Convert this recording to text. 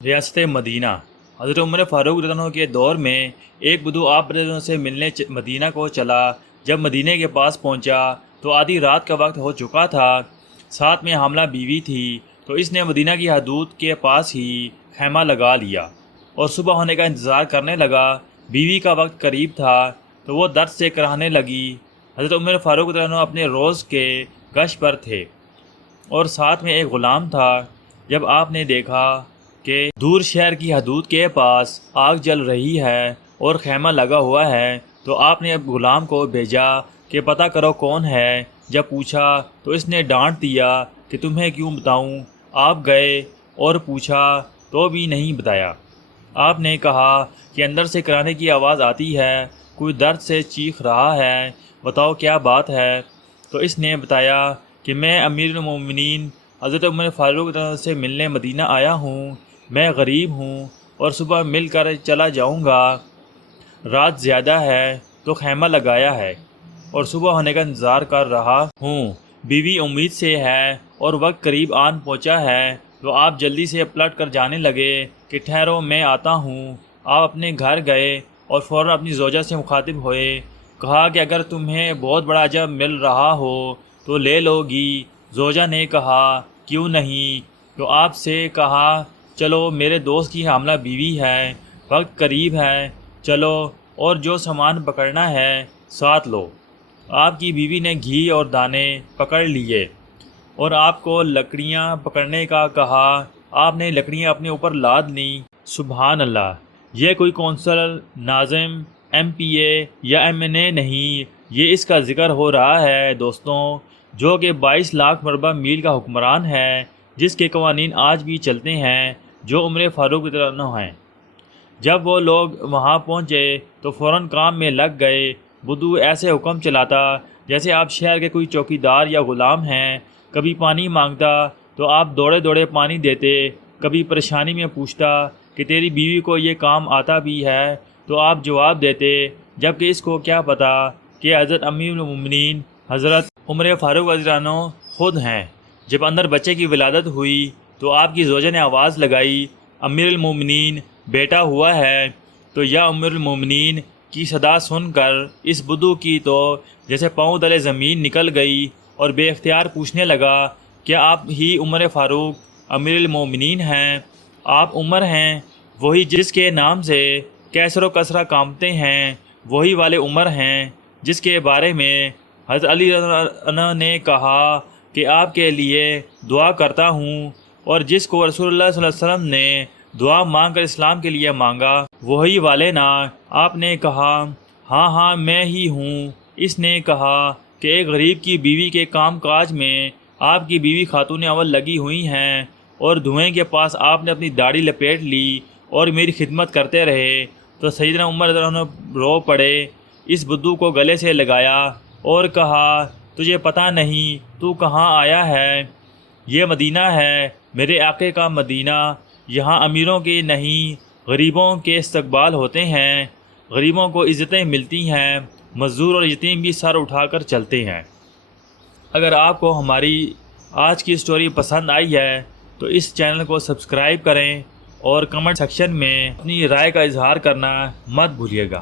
ریاست مدینہ۔ حضرت عمر فاروق رضی اللہ عنہ کے دور میں ایک بدو آپ رضی اللہ عنہ سے ملنے مدینہ کو چلا۔ جب مدینہ کے پاس پہنچا تو آدھی رات کا وقت ہو چکا تھا، ساتھ میں حاملہ بیوی تھی، تو اس نے مدینہ کی حدود کے پاس ہی خیمہ لگا لیا اور صبح ہونے کا انتظار کرنے لگا۔ بیوی کا وقت قریب تھا تو وہ درد سے کراہنے لگی۔ حضرت عمر فاروق رضی اللہ عنہ اپنے روز کے گشت پر تھے اور ساتھ میں ایک غلام تھا۔ جب آپ نے دیکھا کہ دور شہر کی حدود کے پاس آگ جل رہی ہے اور خیمہ لگا ہوا ہے تو آپ نے اب غلام کو بھیجا کہ پتہ کرو کون ہے۔ جب پوچھا تو اس نے ڈانٹ دیا کہ تمہیں کیوں بتاؤں۔ آپ گئے اور پوچھا تو بھی نہیں بتایا۔ آپ نے کہا کہ اندر سے کرانے کی آواز آتی ہے، کوئی درد سے چیخ رہا ہے، بتاؤ کیا بات ہے۔ تو اس نے بتایا کہ میں امیر المومنین حضرت عمر فاروق سے ملنے مدینہ آیا ہوں، میں غریب ہوں اور صبح مل کر چلا جاؤں گا، رات زیادہ ہے تو خیمہ لگایا ہے اور صبح ہونے کا انتظار کر رہا ہوں۔ بیوی امید سے ہے اور وقت قریب آن پہنچا ہے، تو آپ جلدی سے پلٹ کر جانے لگے کہ ٹھہرو میں آتا ہوں۔ آپ اپنے گھر گئے اور فوراً اپنی زوجہ سے مخاطب ہوئے، کہا کہ اگر تمہیں بہت بڑا اجر مل رہا ہو تو لے لو گی۔ زوجہ نے کہا کیوں نہیں، تو آپ سے کہا چلو میرے دوست کی حاملہ بیوی ہے، وقت قریب ہے، چلو اور جو سامان پکڑنا ہے ساتھ لو۔ آپ کی بیوی نے گھی اور دانے پکڑ لیے اور آپ کو لکڑیاں پکڑنے کا کہا۔ آپ نے لکڑیاں اپنے اوپر لاد لیں۔ سبحان اللہ! یہ کوئی کونسل، ناظم، ایم پی اے یا ایم این اے نہیں، یہ اس کا ذکر ہو رہا ہے دوستوں، جو کہ 22 لاکھ مربع میل کا حکمران ہے، جس کے قوانین آج بھی چلتے ہیں، جو عمر فاروق رضی اللہ عنہ ہیں۔ جب وہ لوگ وہاں پہنچے تو فوراً کام میں لگ گئے۔ بدو ایسے حکم چلاتا جیسے آپ شہر کے کوئی چوکیدار یا غلام ہیں۔ کبھی پانی مانگتا تو آپ دوڑے دوڑے پانی دیتے، کبھی پریشانی میں پوچھتا کہ تیری بیوی کو یہ کام آتا بھی ہے تو آپ جواب دیتے، جبکہ اس کو کیا پتہ کہ حضرت امیر المومنین حضرت عمر فاروق رضی اللہ عنہ خود ہیں۔ جب اندر بچے کی ولادت ہوئی تو آپ کی زوجہ نے آواز لگائی، امیر المومنین بیٹا ہوا ہے۔ تو یا امیر المومنین کی صدا سن کر اس بدو کی تو جیسے پاؤں تلے زمین نکل گئی اور بے اختیار پوچھنے لگا، کیا آپ ہی عمر فاروق امیر المومنین ہیں؟ آپ عمر ہیں، وہی جس کے نام سے کیسر و کسرہ کانپتے ہیں، وہی والے عمر ہیں جس کے بارے میں حضرت علی رضی اللہ عنہ نے کہا کہ آپ کے لیے دعا کرتا ہوں، اور جس کو رسول اللہ صلی اللہ علیہ وسلم نے دعا مانگ کر اسلام کے لیے مانگا، وہی والے نا۔ آپ نے کہا ہاں ہاں میں ہی ہوں۔ اس نے کہا کہ ایک غریب کی بیوی کے کام کاج میں آپ کی بیوی خاتون اول لگی ہوئی ہیں، اور دھوئیں کے پاس آپ نے اپنی داڑھی لپیٹ لی اور میری خدمت کرتے رہے۔ تو سیدنا عمر رضی اللہ عنہ رو پڑے، اس بدو کو گلے سے لگایا اور کہا تجھے پتہ نہیں تو کہاں آیا ہے؟ یہ مدینہ ہے، میرے آقے کا مدینہ، یہاں امیروں کے نہیں غریبوں کے استقبال ہوتے ہیں، غریبوں کو عزتیں ملتی ہیں، مزدور اور یتیم بھی سر اٹھا کر چلتے ہیں۔ اگر آپ کو ہماری آج کی سٹوری پسند آئی ہے تو اس چینل کو سبسکرائب کریں اور کمنٹ سیکشن میں اپنی رائے کا اظہار کرنا مت بھولیے گا۔